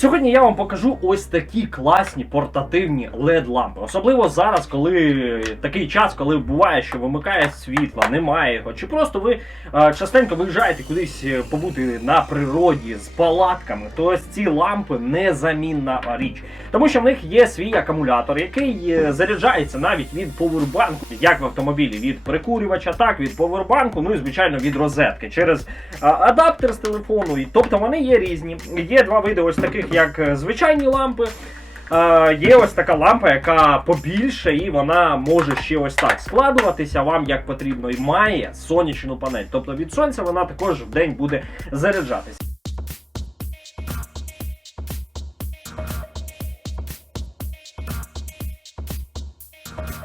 Сьогодні я вам покажу ось такі класні портативні LED-лампи. Особливо зараз, коли такий час, коли буває, що вимикає світла, немає його, чи просто ви е, частенько виїжджаєте кудись е, побути на природі з палатками, то ось ці лампи незамінна річ. Тому що в них є свій акумулятор, який е, заряджається навіть від повербанку, як в автомобілі, від прикурювача, так від повербанку, ну і звичайно від розетки через адаптер з телефону. Тобто вони є різні. Є два види ось таких, як е, звичайні лампи. Е, є ось така лампа, яка побільше, і вона може ще ось так складуватися вам як потрібно, і має сонячну панель. Тобто від сонця вона також в день буде заряджатися.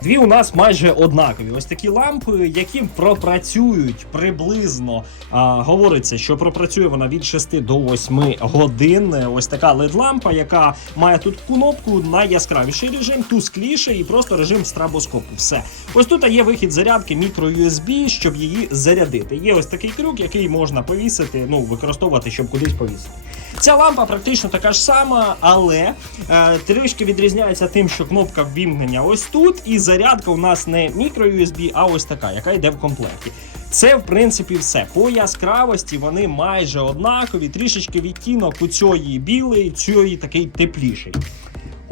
Дві у нас майже однакові. Ось такі лампи, які пропрацюють приблизно. А, говориться, що пропрацює вона від 6 до 8 годин. Ось така LED-лампа, яка має тут кнопку найяскравіший режим, тускліший і просто режим стробоскопу. Все. Ось тут є вихід зарядки мікро-USB, щоб її зарядити. Є ось такий крюк, який можна повісити, ну використовувати, щоб кудись повісити. Ця лампа практично така ж сама, але е, трішки відрізняється тим, що кнопка ввімкнення ось тут, і зарядка у нас не мікро-USB, а ось така, яка йде в комплекті. Це, в принципі, все. По яскравості вони майже однакові, трішечки відтінок у цієї білий, цієї такий тепліший.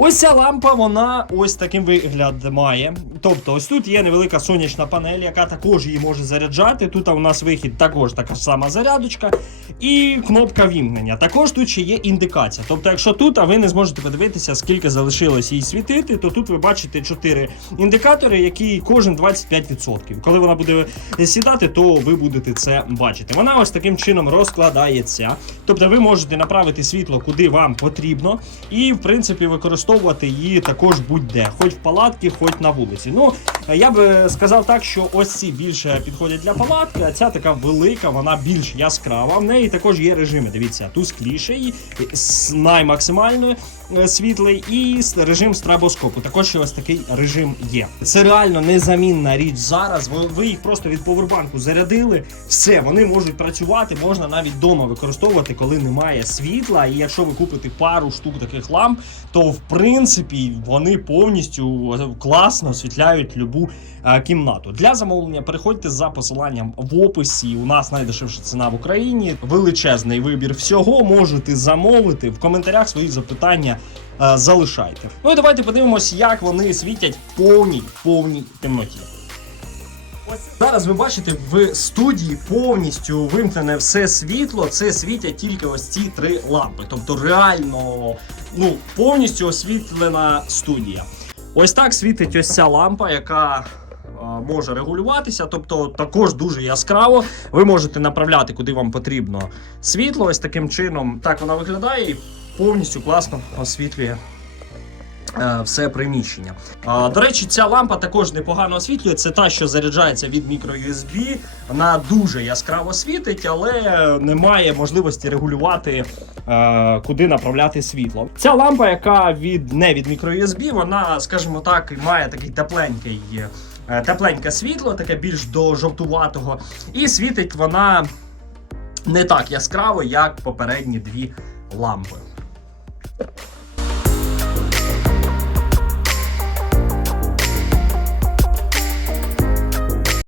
Ось ця лампа, вона ось таким вигляд має. Тобто, ось тут є невелика сонячна панель, яка також її може заряджати. Тут у нас вихід також така сама зарядочка. І кнопка вімкнення. Також тут ще є індикація. Тобто, якщо тут, а ви не зможете подивитися, скільки залишилось їй світити, то тут ви бачите 4 індикатори, які кожен 25%. Коли вона буде сідати, то ви будете це бачити. Вона ось таким чином розкладається. Тобто ви можете направити світло куди вам потрібно, і в принципі використовувати її також будь-де, хоч в палатці, хоч на вулиці. Ну я би сказав так, що ось ці більше підходять для палатки, а ця така велика, вона більш яскрава. В неї також є режими. Дивіться, тускліший, наймаксимальний е, світлий і режим стробоскопу. Також ось такий режим є. Це реально незамінна річ зараз. Ви їх просто від повербанку зарядили. Все, вони можуть працювати, можна навіть вдома використовувати, коли немає світла. І якщо ви купите пару штук таких ламп, то в принципі вони повністю класно освітляють любу е, кімнату. Для замовлення переходьте за посиланням в описі. У нас найдешевша ціна в Україні. Величезний вибір всього. Можете замовити в коментарях свої запитання. е, Залишайте. Ну і давайте подивимось, як вони світять в повній повній темноті. Ось зараз ви бачите в студії повністю вимкнене все світло. Це світять тільки ось ці три лампи. Тобто реально ну, повністю освітлена студія. Ось так світить ось ця лампа, яка може регулюватися, тобто також дуже яскраво. Ви можете направляти, куди вам потрібно світло. Ось таким чином так вона виглядає і повністю класно освітлює е, все приміщення. До речі, ця лампа також непогано освітлює. Це та, що заряджається від мікро-USB. Вона дуже яскраво світить, але немає можливості регулювати, е, куди направляти світло. Ця лампа, яка від не від мікро-USB, вона, скажімо так, має такий тепленький. е, Тепленьке світло, таке більш до жовтуватого, і світить вона не так яскраво, як попередні дві лампи.